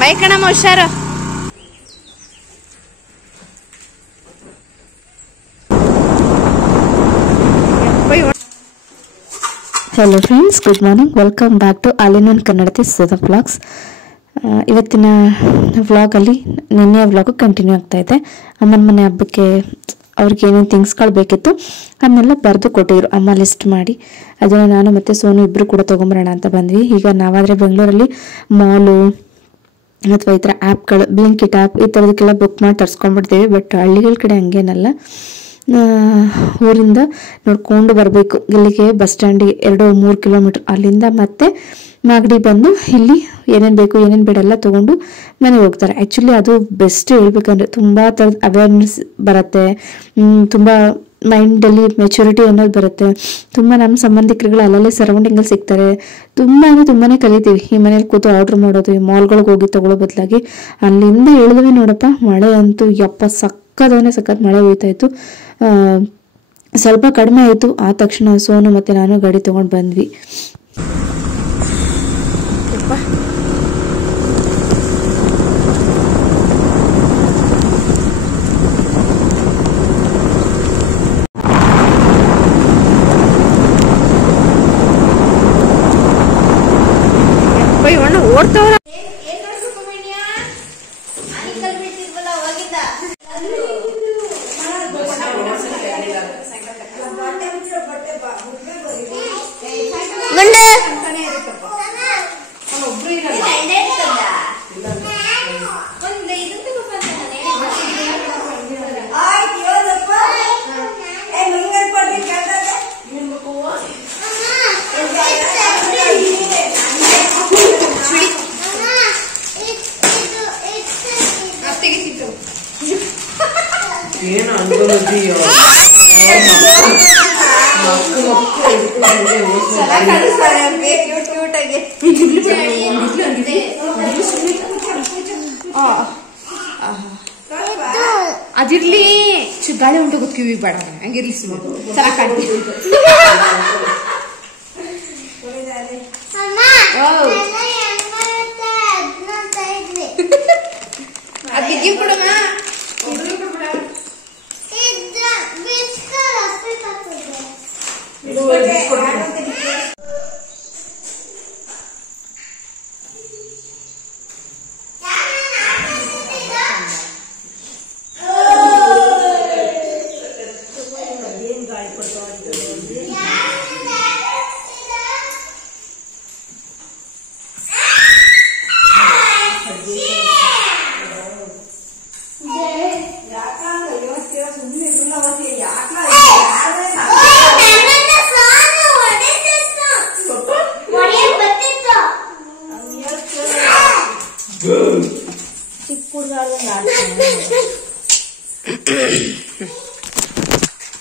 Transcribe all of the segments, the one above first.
By ಕಣಮ್ಮ, ಹುಷಾರು. Hello friends, good morning. Welcome back to all in one Kannadathi Sudha vlogs. ಇವತ್ತಿನ ವ್ಲಾಗಲ್ಲಿ ನಿನ್ನೆ ವ್ಲಾಗು ಕಂಟಿನ್ಯೂ ಆಗ್ತಾ ಇದೆ. ಅಮ್ಮನ ಮನೆ ಹಬ್ಬಕ್ಕೆ ಅವ್ರಿಗೆ ಏನೇನು ಥಿಂಗ್ಸ್ಗಳು ಬೇಕಿತ್ತು ಅದನ್ನೆಲ್ಲ ಬರೆದು ಕೊಟ್ಟಿದ್ರು ಅಮ್ಮ ಲಿಸ್ಟ್ ಮಾಡಿ. ಅದನ್ನು ನಾನು ಮತ್ತು ಸೋನು ಇಬ್ಬರು ಕೂಡ ತೊಗೊಂಬರೋಣ ಅಂತ ಬಂದ್ವಿ. ಈಗ ನಾವಾದರೆ ಬೆಂಗಳೂರಲ್ಲಿ ಮಾಲು ಅಥವಾ ಈ ಥರ ಆ್ಯಪ್ಗಳು, ಬ್ಲಿಂಕಿಟ್ ಆ್ಯಪ್ ಈ ಥರದಕ್ಕೆಲ್ಲ ಬುಕ್ ಮಾಡಿ ತರಿಸ್ಕೊಂಡ್ಬಿಡ್ತೀವಿ. ಬಟ್ ಹಳ್ಳಿಗಳ ಕಡೆ ಹಂಗೇನಲ್ಲ, ಊರಿಂದ ನೋಡ್ಕೊಂಡು ಬರಬೇಕು. ಇಲ್ಲಿಗೆ ಬಸ್ ಸ್ಟ್ಯಾಂಡಿಗೆ 2-3 ಕಿಲೋಮೀಟ್ರ್, ಅಲ್ಲಿಂದ ಮತ್ತೆ ಮಾಗಡಿ ಬಂದು ಇಲ್ಲಿ ಏನೇನು ಬೇಕು ಏನೇನು ಬೇಡ ಎಲ್ಲ ತೊಗೊಂಡು ಮನೆಗೆ ಹೋಗ್ತಾರೆ. ಆ್ಯಕ್ಚುಲಿ ಅದು ಬೆಸ್ಟ್ ಹೇಳ್ಬೇಕಂದ್ರೆ, ತುಂಬ ಥರದ ಅವೇರ್ನೆಸ್ ಬರುತ್ತೆ, ತುಂಬ ಮೈಂಡಲ್ಲಿ ಮೆಚುರಿಟಿ ಅನ್ನೋದು ಬರುತ್ತೆ. ತುಂಬ ನಮ್ಮ ಸಂಬಂಧಿಕರುಗಳು ಅಲ್ಲಲ್ಲೇ ಸರೌಂಡಿಂಗಲ್ಲಿ ಸಿಗ್ತಾರೆ. ತುಂಬ ಅಂದರೆ ತುಂಬಾ ಕಲಿತೀವಿ. ಈ ಮನೇಲಿ ಕೂತು ಆರ್ಡ್ರ್ ಮಾಡೋದು, ಈ ಮಾಲ್ಗಳಿಗೆ ಹೋಗಿ ತೊಗೊಳ್ಳೋ ಬದಲಾಗಿ ಅಲ್ಲಿಂದ ಹೇಳಿದ್ವಿ. ನೋಡಪ್ಪ, ಮಳೆ ಅಂತೂ ಸಖತ್ ಮಳೆ ಹೋಯ್ತಾಯಿತ್ತು. ಸ್ವಲ್ಪ ಕಡಿಮೆ ಆಯಿತು. ಆ ತಕ್ಷಣ ಸೋನು ಮತ್ತು ನಾನು ಗಾಡಿ ತೊಗೊಂಡು ಬಂದ್ವಿ. ಓಡ್ತವ್ರ ಏನು ಅನ್ಕೊಂಡಿದ್ದೀಯೋ ಅದಿರ್ಲಿ, ಗಾಳಿ ಉಂಟು ಗೊತ್ತಿವಿ ಬೇಡ, ಹಂಗಿರ್ಲಿ ಚೆನ್ನಾಗಿ ಕಾಣ್ತೀವಿ. ಅದಿಗೆ ಕೊಡಮ್ಮ,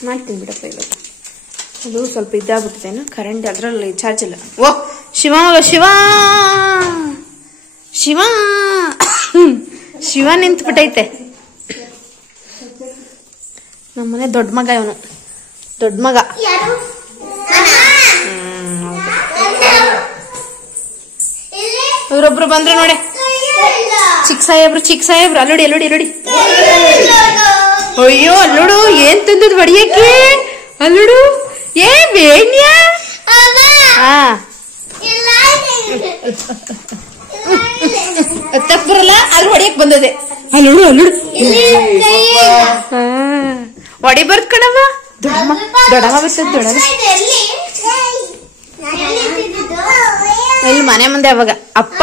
ಮಾಡ್ತೀನಿ ಬಿಡಪ್ಪ. ಇವಾಗ ಅದು ಸ್ವಲ್ಪ ಇದಾಗ್ಬಿಟ್ಟಿದ್ದೇನು, ಕರೆಂಟ್ ಅದರಲ್ಲಿ ಚಾರ್ಜ್ ಇಲ್ಲ. ಓ ಶಿವ ಶಿವ ಶಿವ ಶಿವ ನಿಂತ್ಬಿಟ್ಟೈತೆ. ನಮ್ಮನೆ ದೊಡ್ಡ ಮಗ ಇವನು, ದೊಡ್ಡ ಮಗ. ಇವ್ರೊಬ್ರು ಬಂದ್ರು ನೋಡಿ, ಚಿಕ್ಕ ಸಾಹೇಬ್ರು ಅಲ್ಲೋಡಿ. ಅಯ್ಯೋ ಅಲ್ಲೋಡು, ಏನ್ ತಂದದ್ ಹೊಡಿಯಕ್ಕೆ, ಅಲ್ಲೋಡು. ಏ ಬೇಡ್ಯಾ, ತಪ್ಪರಲ್ಲ, ಅಲ್ಲಿ ಹೊಡಿಯಕ್ ಬಂದದೆ. ಅಲ್ಲೋಡು ಹೊಡಿ ಬರ್ತ್ ಕಣವ. ದೊಡ್ಡಮ್ಮ ಬರ್ತದ. ಇಲ್ಲಿ ಮನೆ ಮುಂದೆ ಅವಾಗ ಅಪ್ಪ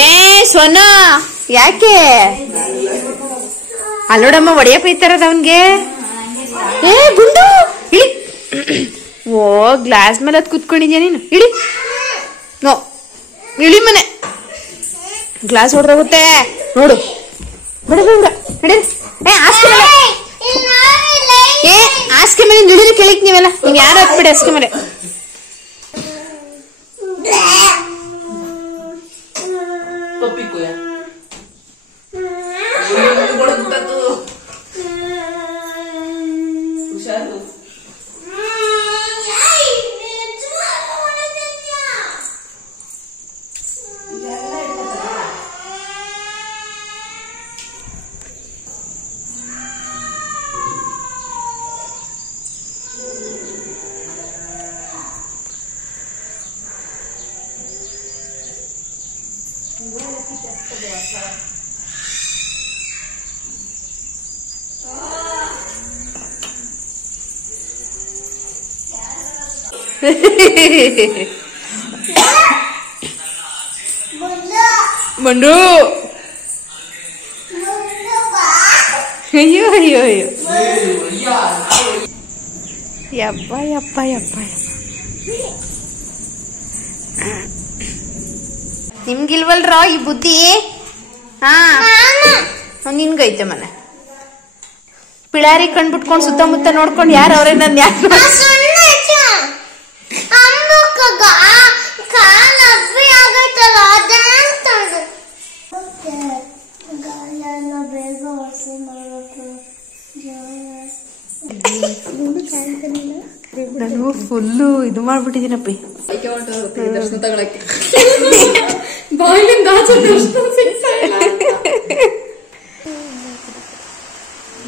ಏ ಸೋನಾ, ಯಾಕೆ ಅಲ್ಲೋಡಮ್ಮ ಹೊಡಿಯಕ್ ಹೋಯ್ತಾರದ ಅವನ್ಗೆ. ಏ ಗುಂಡು ಇಳಿ. ಓ ಗ್ಲಾಸ್ ಮೇಲೆ ಅದ್ ಕುತ್ಕೊಂಡಿದ್ಯಾ ನೀನು, ಇಳಿ. ನೋ ಇಳಿ, ಮನೆ ಗ್ಲಾಸ್ ಹೊಡೆದೋಗುತ್ತೆ ನೋಡು. ಹಾಸಿಗೆ ಮೇಲೆ ದುಡಿದು ಕೇಳಿಕ್ ನೀವೆಲ್ಲ, ನೀವ್ ಯಾರು ಹತ್ಬಿಡಿ ಹಾಸಿಗೆ ಮೇಲೆ. ಹುಷಾರು. ಬಂಡು ಅಯ್ಯೋ ಅಯ್ಯೋ ಅಯ್ಯೋ ಯಪ್ಪ ಯಪ್ಪ ಯಪ್ಪ ನಿಮ್ಗಿಲ್ವಲ್ರ ಈ ಬುದ್ಧಿ? ಹಾ ನಿನ್ಗೈತೆ ಮನೆ ಪಿಳಾರಿ ಕಣ್ಬಿಟ್ಕೊಂಡು ಸುತ್ತಮುತ್ತ ನೋಡ್ಕೊಂಡು ಯಾರು ಅವ್ರೆ ನನ್ ಯಾರು ನಾನು ಫುಲ್ಲು ಇದು ಮಾಡ್ಬಿಟ್ಟಿದ್ದೀನಪ್ಪಿ ದರ್ಶನ ತಗೊಳಕ್ಕೆ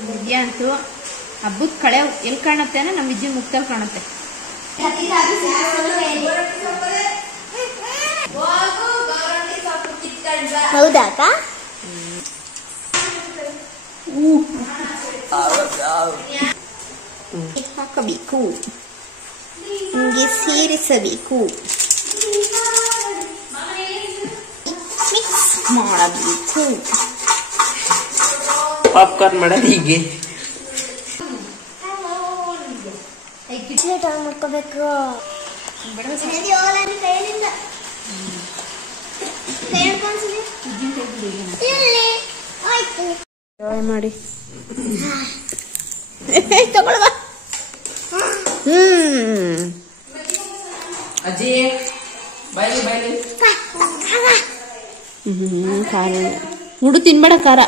ವಿದ್ಯಾ ಅಂತೂ ಹಬ್ಬದ ಕಳೆ ಎಲ್ಲಿ ಕಾಣುತ್ತೆ ಅಂದ್ರೆ ನಮ್ಮ ವಿದ್ಯೆ ಮುಕ್ತಲ್ಲಿ ಕಾಣುತ್ತೆ. ಹೌದಾಕ ಹಾಕಬೇಕು, ನಿಮಗೆ ಸೇರಿಸಬೇಕು, ಮಿಕ್ಸ್ ಮಾಡಬೇಕು. ಪಾಪ್ಕಾರ್ನ್ ಮಾಡೋದು ಹೀಗೆ ಮಾಡ್ಕೋಬೇಕು. ಮಾಡಿ ಅಜ್ಜಿ ಬಾಯ್ಲಿ ಬಾಯ್ಲಿ ಖಾರ ಹುಡು ತಿನ್ಬೇಡ ಖಾರ.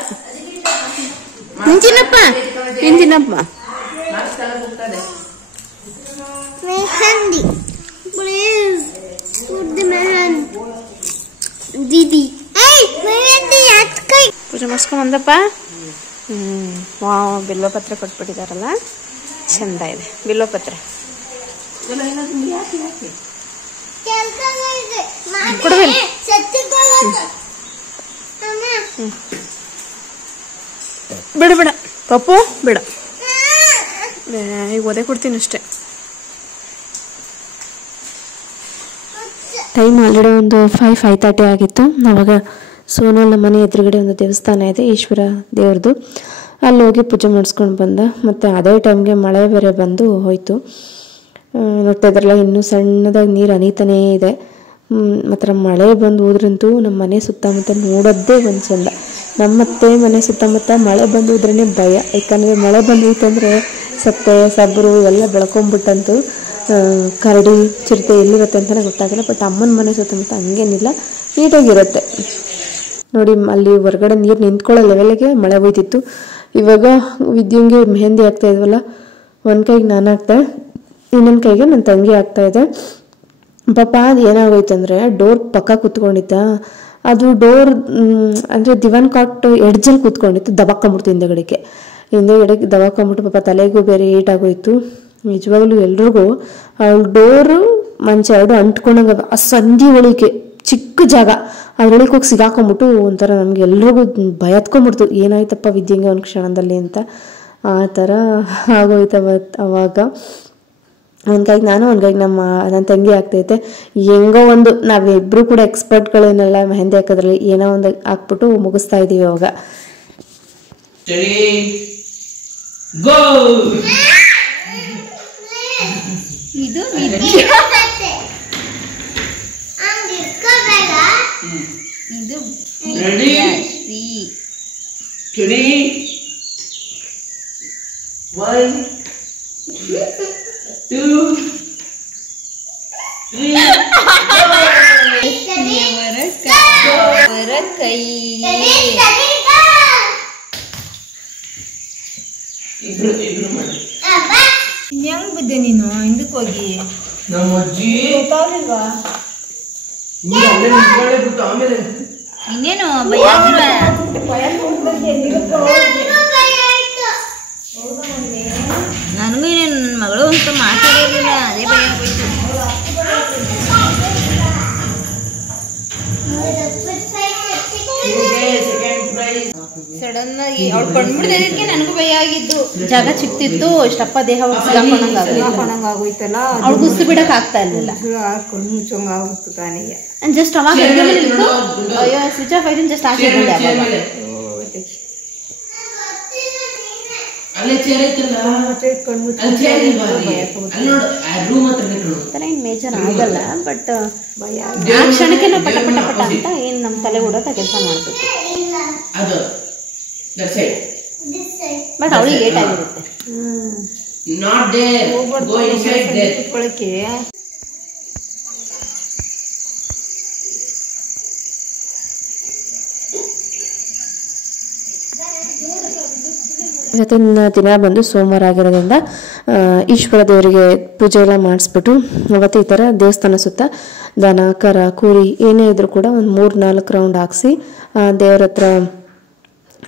ನೀನ್ ತಿನ್ನಪ್ಪ ನೀನ್ ತಿನ್ನಪ್ಪ. Mehndi please put the mehndi didi. Mehndi ಕೈ ಪೂಜೆ ಮಾಡಿಸ್ಕೊಂಡ್ ಬಂದಪ್ಪ. ವಾವ್ ಬಿಲ್ವಪತ್ರೆ ಕೊಟ್ಬಿಟ್ಟಿದಾರಲ್ಲ, ಚಂದ ಇದೆ ಬಿಲ್ವಪತ್ರೆ. ಕೊಡಬೇಡಿ ಬಿಡ ಬಿಡ ಪಪ್ಪು ಬಿಡ, ಈಗ ಒದೆ ಕೊಡ್ತೀನಿ ಅಷ್ಟೇ. ಟೈಮ್ ಆಲ್ರೆಡಿ ಒಂದು 5:30 ಆಗಿತ್ತು. ಆವಾಗ ಸೋನಲ್ ನಮ್ಮ ಮನೆ ಎದುರುಗಡೆ ಒಂದು ದೇವಸ್ಥಾನ ಇದೆ, ಈಶ್ವರ ದೇವ್ರದ್ದು. ಅಲ್ಲಿ ಹೋಗಿ ಪೂಜೆ ಮಾಡಿಸ್ಕೊಂಡು ಬಂದ. ಮತ್ತು ಅದೇ ಟೈಮ್ಗೆ ಮಳೆ ಬೇರೆ ಬಂದು ಹೋಯಿತು. ನೋಡ್ತಾ ಇದ್ರಲ್ಲ ಇನ್ನೂ ಸಣ್ಣದಾಗಿ ನೀರು ಹನಿತಾನೇ ಇದೆ. ಮಾತ್ರ ಮಳೆ ಬಂದು ಹೋದ್ರಂತೂ ನಮ್ಮ ಮನೆ ಸುತ್ತಮುತ್ತ ನೋಡೋದೇ ಒಂದು ಚಂದ. ನಮ್ಮತ್ತೆ ಮನೆ ಸುತ್ತಮುತ್ತ ಮಳೆ ಬಂದು ಹೋದ್ರೇ ಭಯ. ಯಾಕಂದರೆ ಮಳೆ ಬಂದಿತ್ತಂದರೆ ಸತ್ತೆ ಸಬ್ಬರು ಎಲ್ಲ ಬೆಳ್ಕೊಂಬಿಟ್ಟಂತು. ಕರಡಿ ಚಿರತೆ ಎಲ್ಲಿರುತ್ತೆ ಅಂತಲೇ ಗೊತ್ತಾಗಲ್ಲ. ಬಟ್ ಅಮ್ಮನ ಮನೆ ಸುತ್ತಮುತ್ತ ಹಂಗೇನಿಲ್ಲ, ನೀಟಾಗಿರುತ್ತೆ. ನೋಡಿ ಅಲ್ಲಿ ಹೊರಗಡೆ ನೀರು ನಿಂತ್ಕೊಳ್ಳೋ ಲೆವೆಲ್ಗೆ ಮಳೆ ಹೋಯ್ತಿತ್ತು. ಇವಾಗ ವಿದ್ಯುಂಗೆ ಮೆಹಂದಿ ಆಗ್ತಾ ಇದ್ವಲ್ಲ, ಒಂದು ಕೈಗೆ ನಾನು ಹಾಕ್ತೆ, ಇನ್ನೊಂದು ಕೈಗೆ ನನ್ನ ತಂಗಿ ಆಗ್ತಾಯಿದೆ. ಪಾಪ ಅದು ಏನಾಗೋಯ್ತಂದರೆ ಡೋರ್ ಪಕ್ಕ ಕೂತ್ಕೊಂಡಿದ್ದ. ಅದು ಡೋರ್ ಅಂದರೆ ದಿವಾನ್ ಕಾಟ್ ಎಡ್ಜಲ್ಲಿ ಕೂತ್ಕೊಂಡಿತ್ತು, ದಬಾಕೊಂಬಿಡ್ತು ಹಿಂದೆಗಡೆಗೆ ದಬಾಕೊಂಬಿಟ್ಟು ಪಾಪ ತಲೆಗೂ ಬೇರೆ ಏಟಾಗೋಯ್ತು. ನಿಜವಾಗ್ಲೂ ಎಲ್ರಿಗೂ ಅವಳು ಡೋರು ಮಂಚ ಎರಡು ಅಂಟ್ಕೊಂಡಂಗೆ ಆ ಸಂಧಿ ಒಳಗೆ ಚಿಕ್ಕ ಜಾಗ ಅದ್ರೊಳಗೆ ಹೋಗಿ ಸಿಗಾಕೊಂಬಿಟ್ಟು ಒಂಥರ ನಮ್ಗೆ ಎಲ್ರಿಗೂ ಭಯ ಹತ್ಕೊಂಡ್ಬಿಡ್ತು, ಏನಾಯ್ತಪ್ಪ ವಿದ್ಯಂಗೆ ಒಂದು ಕ್ಷಣದಲ್ಲಿ ಅಂತ. ಆ ಥರ ಆಗೋಯ್ತು ಅವಾಗ. ಒಂದು ಕೈಗೆ ನಾನು, ಒಂದು ಕೈಗೆ ನನ್ನ ತಂಗಿ ಆಗ್ತೈತೆ. ಹೆಂಗೋ ಒಂದು ನಾವಿಬ್ಬರು ಕೂಡ ಎಕ್ಸ್ಪರ್ಟ್ಗಳೇನೆಲ್ಲ ಮೆಹಂದಿ ಹಾಕೋದ್ರಲ್ಲಿ ಏನೋ ಒಂದು ಹಾಕ್ಬಿಟ್ಟು ಮುಗಿಸ್ತಾ ಇದ್ದೀವಿ ಅವಾಗ. ಇದು ಕೈ ಹೆಂಗ್ ಬಿದ್ದೆ ನೀನು ಹಿಂದಕ್ಕೆ ಹೋಗಿ? ನಮ್ಮ ಅಜ್ಜಿ ಗೊತ್ತಾಗ್ಲಿಲ್ವಾ? ಆಮೇಲೆ ಇನ್ನೇನು ಭಯ ಆಗಿಲ್ಲ? ನನಗೂ ಇನ್ನೇನು ನನ್ನ ಮಗಳು ಅಂತ ಮಾತಾಡಿರಲಿಲ್ಲ, ಅದೇ ಭಯ ಆಗೋಯ್ತು. ಸೆಕೆಂಡ್ ಪ್ರೈಸ್ ಸಡನ್ ಆಗಿ ಅವ್ಳು ಕಂಡ್ಬಿಡ್ದಕ್ಕೆ ನನಗೂ ಭಯ ಆಗಿದ್ದು. ಜಾಗ ಚಿಕ್ತಿತ್ತು, ಇಷ್ಟಪ್ಪ ದೇಹ ಹಾಕೊಂಡಂಗಾಗೋಯ್ತಲ್ಲ, ಅವ್ಳು ಗುಸ್ತು ಬಿಡಕ್ ಆಗ್ತಾ ಇರ್ಲಿಲ್ಲ. ಕಣ್ಣು ಮುಚ್ಚಂಗ ಆಗುತ್ತೆ ತಾನಿಗೆ. ಜಸ್ಟ್ ಅವಾಗ ಅಯ್ಯೋ ಸ್ವಿಚ್ ಆಫ್ ಆಯ್ತು, ಜಸ್ಟ್ ಆಚೆ ಬಂದೆ. ಏನ್ ಮೇಜರ್ ಆಗಲ್ಲ, ಬಟ್ ಆ ಕ್ಷಣಕ್ಕೆ ನಾವು ಪಟ ಪಟ ಪಟ ಅಂತ ಏನ್ ನಮ್ ತಲೆ ಓಡೋತ ಕೆಲಸ ಮಾಡ್ಬೇಕು. ಬಟ್ ಅವಳಿಗೆ ಲೇಟ್ ಆಗಿರುತ್ತೆ. ಕುತ್ಕೊಳ್ಳಕ್ಕೆ ಇವತ್ತಿನ ದಿನ ಬಂದು ಸೋಮವಾರ ಆಗಿರೋದ್ರಿಂದ ಈಶ್ವರ ದೇವರಿಗೆ ಪೂಜೆ ಎಲ್ಲ ಮಾಡಿಸ್ಬಿಟ್ಟು ಅವತ್ತು ಈ ಥರ ದೇವಸ್ಥಾನ ಸುತ್ತ ದನ ಕರ ಕೂರಿ ಏನೇ ಇದ್ರೂ ಕೂಡ ಒಂದು 3-4 ರೌಂಡ್ ಹಾಕ್ಸಿ ದೇವ್ರ ಹತ್ರ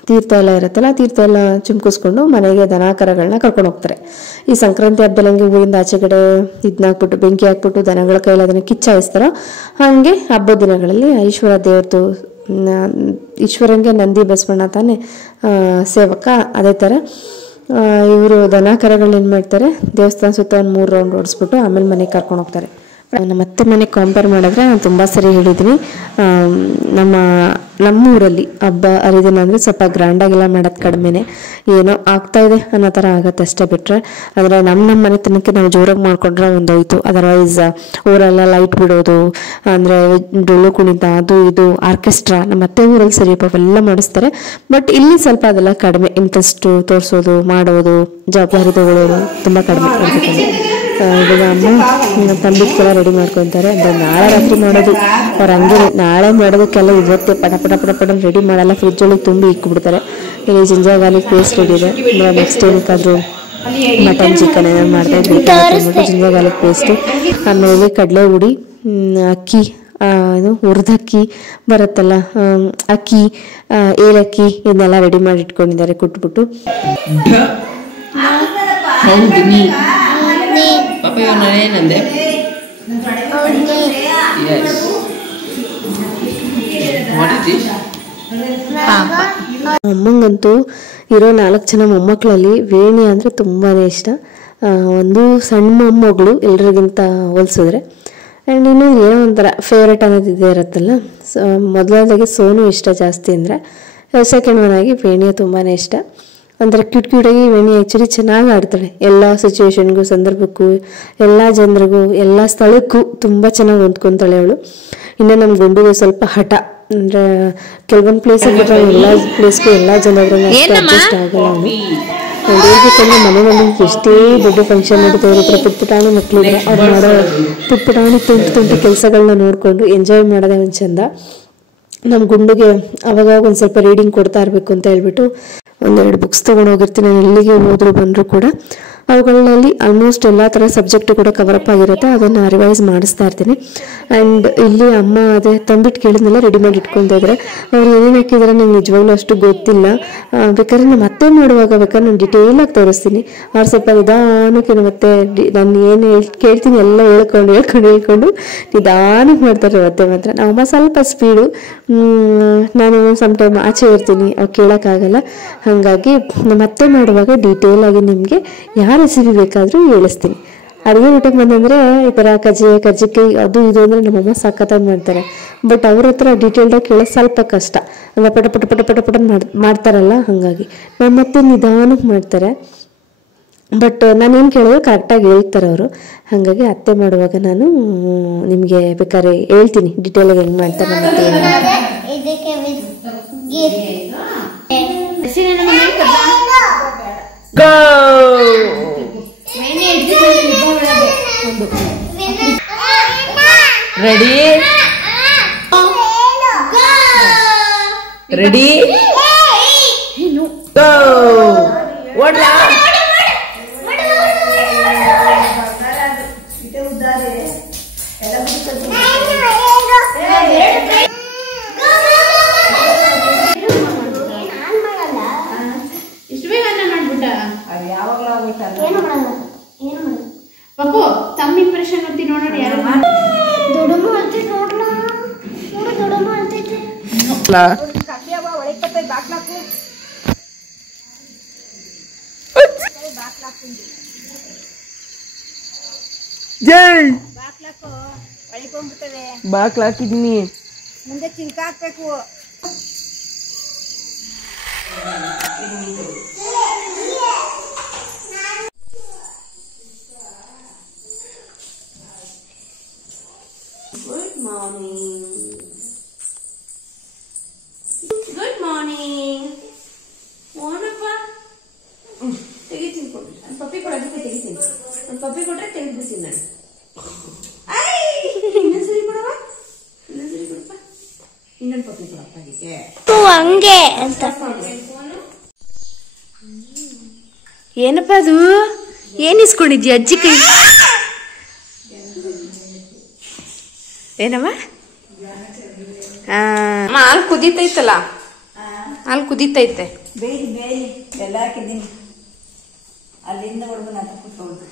ತೀರ್ಥ ಎಲ್ಲ ಇರುತ್ತಲ್ಲ, ತೀರ್ಥ ಎಲ್ಲ ಚಿಮ್ಕಿಸ್ಕೊಂಡು ಮನೆಗೆ ದನ ಕರಗಳನ್ನ ಕರ್ಕೊಂಡು ಹೋಗ್ತಾರೆ. ಈ ಸಂಕ್ರಾಂತಿ ಹಬ್ಬದಲ್ಲಿ ಹಂಗೆ ಊರಿಂದ ಆಚೆ ಕಡೆ ಇದನ್ನ ಹಾಕ್ಬಿಟ್ಟು ಬೆಂಕಿ ಹಾಕ್ಬಿಟ್ಟು ದನಗಳ ಕೈಯಲ್ಲಿ ಅದನ್ನು ಕಿಚ್ಚಾಯಿಸ್ತಾರೋ ಹಾಗೆ ಹಬ್ಬದ ದಿನಗಳಲ್ಲಿ ಈಶ್ವರ ದೇವ್ರದ್ದು, ಈಶ್ವರಂಗೆ ನಂದಿ ಬಸವಣ್ಣ ತಾನೇ ಸೇವಕ, ಅದೇ ಥರ ಇವರು ದನ ಕರಗಳನ್ನ ಏನು ಮಾಡ್ತಾರೆ, ದೇವಸ್ಥಾನ ಸುತ್ತ ಒಂದು 3 ರೌಂಡ್ ಓಡಿಸ್ಬಿಟ್ಟು ಆಮೇಲೆ ಮನೆಗೆ ಕರ್ಕೊಂಡು ಹೋಗ್ತಾರೆ. ಮತ್ತೆ ಮನೆಗೆ ಕಂಪೇರ್ ಮಾಡಿದ್ರೆ ನಾನು ತುಂಬ ಸರಿ ಹೇಳಿದ್ದೀನಿ, ನಮ್ಮೂರಲ್ಲಿ ಹಬ್ಬ ಹರಿದಿನ ಅಂದರೆ ಸ್ವಲ್ಪ ಗ್ರ್ಯಾಂಡಾಗೆಲ್ಲ ಮಾಡೋದು ಕಡಿಮೆನೆ, ಏನೋ ಆಗ್ತಾ ಇದೆ ಅನ್ನೋ ಥರ ಆಗತ್ತೆ ಅಷ್ಟೇ. ಬಿಟ್ಟರೆ ಆದರೆ ನಮ್ಮ ಮನೆತನಕ್ಕೆ ನಾವು ಜೋರಾಗಿ ಮಾಡ್ಕೊಂಡ್ರೆ ಒಂದೋಯ್ತು. ಅದರ್ವೈಸ್ ಊರೆಲ್ಲ ಲೈಟ್ ಬಿಡೋದು, ಅಂದರೆ ಡೊಳ್ಳು ಕುಣಿತ, ಅದು ಇದು ಆರ್ಕೆಸ್ಟ್ರಾ ನಮ್ಮ ಅತ್ತೆ ಊರಲ್ಲಿ ಸರಿ ಅವೆಲ್ಲ ಮಾಡಿಸ್ತಾರೆ. ಬಟ್ ಇಲ್ಲಿ ಸ್ವಲ್ಪ ಅದೆಲ್ಲ ಕಡಿಮೆ, ಇಂಟ್ರೆಸ್ಟು ತೋರಿಸೋದು, ಮಾಡೋದು, ಜವಾಬ್ದಾರಿ ತಗೊಳ್ಳೋದು ತುಂಬ ಕಡಿಮೆ ಇರ್ತದೆ. ಇವಾಗ ಅಮ್ಮ ತಂಬಿಟ್ಗೆಲ್ಲ ರೆಡಿ ಮಾಡ್ಕೊತಾರೆ. ಅಂದರೆ ನಾಳೆ ರಾತ್ರಿ ಮಾಡೋದು ಅವ್ರು ಹಂಗೆ, ನಾಳೆ ಮಾಡೋದಕ್ಕೆಲ್ಲ ಇವತ್ತೇ ಪಟ ಪಟ ಪಟ ಪಟ ರೆಡಿ ಮಾಡಲ್ಲ, ಫ್ರಿಜ್ ಒಳಗೆ ತುಂಬಿ ಇಕ್ಬಿಡ್ತಾರೆ. ಇಲ್ಲಿ ಜಿಂಜರ್ ಗಾರ್ಲಿಕ್ ಪೇಸ್ಟ್ ರೆಡಿ ಇದೆ. ನೆಕ್ಸ್ಟ್ ಏನಕ್ಕಾದ್ರೂ ಮಟನ್ ಚಿಕನ್ ಏನಾದ್ರು ಮಾಡ್ತಾ ಇದ್ವಿ, ಜಿಂಜರ್ ಗಾರ್ಲಿಕ್ ಪೇಸ್ಟು, ಆಮೇಲೆ ಕಡಲೆ ಹುಡಿ, ಅಕ್ಕಿ, ಹುರಿದಕ್ಕಿ ಬರುತ್ತಲ್ಲ ಅಕ್ಕಿ, ಏಲಕ್ಕಿ ಇದನ್ನೆಲ್ಲ ರೆಡಿ ಮಾಡಿ ಇಟ್ಕೊಂಡಿದ್ದಾರೆ ಕುಟ್ಬಿಟ್ಟು. ಅಮ್ಮಂಗಂತೂ ಇರೋ 4 ಜನ ಮೊಮ್ಮಕ್ಕಳಲ್ಲಿ ವೇಣಿ ಅಂದರೆ ತುಂಬಾ ಇಷ್ಟ. ಒಂದು ಸಣ್ಣ ಮೊಮ್ಮಗಳು ಎಲ್ರಿಗಿಂತ ಹೋಲಿಸಿದ್ರೆ. ಆ್ಯಂಡ್ ಇನ್ನು ಏನೋ ಒಂಥರ ಫೇವ್ರೇಟ್ ಅನ್ನೋದು ಇದೇ ಇರುತ್ತಲ್ಲ. ಮೊದಲನೇದಾಗಿ ಸೋನು ಇಷ್ಟ ಜಾಸ್ತಿ ಅಂದರೆ, ಸೆಕೆಂಡ್ ಒನ್ ಆಗಿ ವೇಣಿಯ ತುಂಬಾ ಇಷ್ಟ. ಒಂಥರ ಕ್ಯೂಟಾಗಿ ವೇಣಿ ಆ್ಯಕ್ಚುಲಿ ಚೆನ್ನಾಗಿ ಆಡ್ತಾಳೆ. ಎಲ್ಲ ಸಿಚುವೇಶನ್ಗೂ, ಸಂದರ್ಭಕ್ಕೂ, ಎಲ್ಲ ಜನರಿಗೂ, ಎಲ್ಲ ಸ್ಥಳಕ್ಕೂ ತುಂಬ ಚೆನ್ನಾಗಿ ಹೊಂದ್ಕೊತಾಳೆ ಅವಳು. ಇನ್ನು ನಮ್ಮ ಗುಂಡಿಗೆ ಸ್ವಲ್ಪ ಹಠ, ಅಂದರೆ ಕೆಲವೊಂದು ಪ್ಲೇಸಿಗೆ ಬಿಟ್ಟರೆ ಎಲ್ಲ ಪ್ಲೇಸ್ಗೂ ಎಲ್ಲ ಜನರನ್ನ ಅಡ್ಜಸ್ಟ್ ಆಗಲ್ಲ ಅವನು. ಹೇಳ್ಬೇಕಂದ್ರೆ ಮನೆಯಲ್ಲಿ ಎಷ್ಟೇ ದೊಡ್ಡ ಫಂಕ್ಷನ್ ನಡೀತಾ ಇರೋ ಪುಟ್ಪುಟಾಣಿ ಮಕ್ಕಳಿದ್ರೆ ಅವ್ರು ಮಾಡೋ ಪುಟ್ಪುಟಾಣಿ ತುಂಟು ಕೆಲಸಗಳನ್ನ ನೋಡಿಕೊಂಡು ಎಂಜಾಯ್ ಮಾಡೋದೇ ಒಂದು ಚಂದ. ನಮ್ಮ ಗುಂಡಿಗೆ ಅವಾಗ ಒಂದು ಸ್ವಲ್ಪ ರೀಡಿಂಗ್ ಕೊಡ್ತಾ ಇರಬೇಕು ಅಂತ ಹೇಳ್ಬಿಟ್ಟು 1-2 ಬುಕ್ಸ್ ತೊಗೊಂಡು ಹೋಗಿರ್ತೀನಿ. ನಾನು ಎಲ್ಲಿಗೆ ಹೋದ್ರು ಬಂದರೂ ಕೂಡ ಅವುಗಳಲ್ಲಿ ಆಲ್ಮೋಸ್ಟ್ ಎಲ್ಲ ಥರ ಸಬ್ಜೆಕ್ಟು ಕೂಡ ಕವರಪ್ ಆಗಿರುತ್ತೆ, ಅದನ್ನು ರಿವೈಸ್ ಮಾಡಿಸ್ತಾ ಇರ್ತೀನಿ. ಆ್ಯಂಡ್ ಇಲ್ಲಿ ಅಮ್ಮ ಅದೇ ತಂಬಿಟ್ಟು ಕೇಳಿದ್ನೆಲ್ಲ ರೆಡಿ ಮಾಡಿ ಇಟ್ಕೊತಾ ಇದ್ದಾರೆ. ಅವ್ರು ಏನೇನು ಹಾಕಿದ್ದಾರೆ ನಂಗೆ ನಿಜವಾಗ್ಲೂ ಅಷ್ಟು ಗೊತ್ತಿಲ್ಲ. ಬೇಕಾದ್ರೆ ನಮ್ಮ ಅತ್ತೆ ಮಾಡುವಾಗ ಬೇಕಾದ್ರೆ ನಾನು ಡಿಟೇಲಾಗಿ ತೋರಿಸ್ತೀನಿ. ಅವ್ರು ಸ್ವಲ್ಪ ನಿಧಾನಕ್ಕೆ ಮತ್ತೆ ನಾನು ಏನು ಕೇಳ್ತೀನಿ ಎಲ್ಲ ಹೇಳ್ಕೊಂಡು ನಿಧಾನಕ್ಕೆ ಮಾಡ್ತಾರೆ ಅತ್ತೆ ಮಾತ್ರ. ನಮ್ಮಮ್ಮ ಸ್ವಲ್ಪ ಸ್ಪೀಡು, ನಾನು ಸಮ್ ಟೈಮ್ ಆಚೆ ಇರ್ತೀನಿ, ಅವ್ರು ಕೇಳೋಕ್ಕಾಗಲ್ಲ. ಹಾಗಾಗಿ ನಮ್ಮ ಅತ್ತೆ ಮಾಡುವಾಗ ಡೀಟೇಲಾಗಿ ನಿಮಗೆ ಯಾವ ರೆಸಿಪಿ ಬೇಕಾದರೂ ಹೇಳಿಸ್ತೀನಿ. ಅಡುಗೆ ಊಟಕ್ಕೆ ಬಂದಂದರೆ ಈ ಥರ ಕರ್ಜಿಕಾಯಿ ಅದು ಇದು ಅಂದರೆ ನಮ್ಮಮ್ಮ ಸಖತ್ತಾಗಿ ಮಾಡ್ತಾರೆ. ಬಟ್ ಅವ್ರ ಹತ್ರ ಡೀಟೇಲ್ಡಾಗಿ ಕೇಳೋದು ಸ್ವಲ್ಪ ಕಷ್ಟ, ಅಂದರೆ ಪಟ ಪಟ ಪಟ ಪಟ ಪಟ ಮಾಡ್ತಾರಲ್ಲ, ಹಾಗಾಗಿ ನಮ್ಮ ಮತ್ತೆ ನಿಧಾನಕ್ಕೆ ಮಾಡ್ತಾರೆ. ಬಟ್ ನಾನೇನು ಕೇಳಿದ್ರೆ ಕರೆಕ್ಟಾಗಿ ಹೇಳ್ತಾರೆ ಅವರು. ಹಾಗಾಗಿ ಅತ್ತೆ ಮಾಡುವಾಗ ನಾನು ನಿಮಗೆ ಬೇಕಾದ್ರೆ ಹೇಳ್ತೀನಿ ಡೀಟೇಲಾಗಿ ಹೆಂಗೆ ಮಾಡ್ತಾರೆ. ರೆಡಿ ರೆಡಿ ಗೋ ಓಡ್ಲಾ ಪಪ್ಪು ತಮ್ಮ ಇಂಪ್ರೆಷನ್ ಅಂತ ನೋಡೋಣ. ಯಾರು ದೊಡ್ಡಮ್ಮ ಅಳ್ತೈತೆ ನೋಡ್ಲಾ, ನೋಡು ದೊಡ್ಡಮ್ಮ ಅಳ್ತೈತೆ. ಜೈ ಬಾಕ್ಲಾಕು ಅಳಿಕೊಂಡ್ಬಿಡ್ತವೆ. ಬಾಕ್ಲ ಹಾಕಿದೀನಿ. ಮುಂದೆ ಚಿಲ್ಕ ಹಾಕ್ಬೇಕು. Good morning. Good morning. ಓನಪ್ಪ ತೆಗಿತೀನಿ ಕೊಡ್ರಿ. ಒಂದು ಪಪ್ಪಿ ಕೊಡೋದಕ್ಕೆ ತೆಗಿತೀನಿ. ಒಂದು ಪಪ್ಪಿ ಕೊಟ್ರೆ ತೆಗೆದ್ಬಿಡ್ತೀನಿ ನಾನು. ಇನ್ನೊಂದ್ಸರಿ ಕೊಡವ, ಇನ್ನೊಂದ್ಸರಿ ಕೊಡಪ್ಪ. ಇನ್ನೊಂದು ಪಪ್ಪಿ ಕೊಡಪ್ಪ. ಅದಕ್ಕೆ ಹಂಗೆ ಅಂತ ಏನಪ್ಪ ಅದು? ಏನ್ ಇಸ್ಕೊಂಡಿದ್ಯಾ ಅಜ್ಜಿ ಕೈ? ಏನಮ್ಮ? ಹಾಲು ಕುದೀತೈತಲ್ಲ, ಹಾಲು ಕುದೀತೈತೆ. ಬೇಡಿ ಬೇಡಿ ಎಲ್ಲ ಹಾಕಿದ್ದೀನಿ. ಅಲ್ಲಿಂದ ಹೊಡ್ದು ನಾನು ಕೂತ್ಕೊಂಡು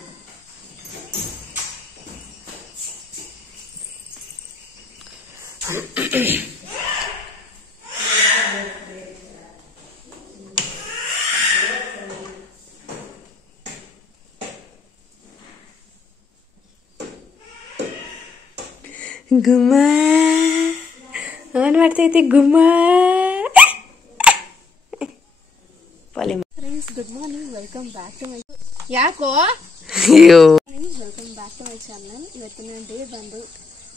ಗುಮ್ಮ ಆನ್ ಮಾಡ್ತೈತಿ. ಗುಮ್ಮ friends, good morning. Welcome back to my ಯಾಕೋ welcome back to my channel. ಇವತ್ತಿನ ಡೇ ಬಂದು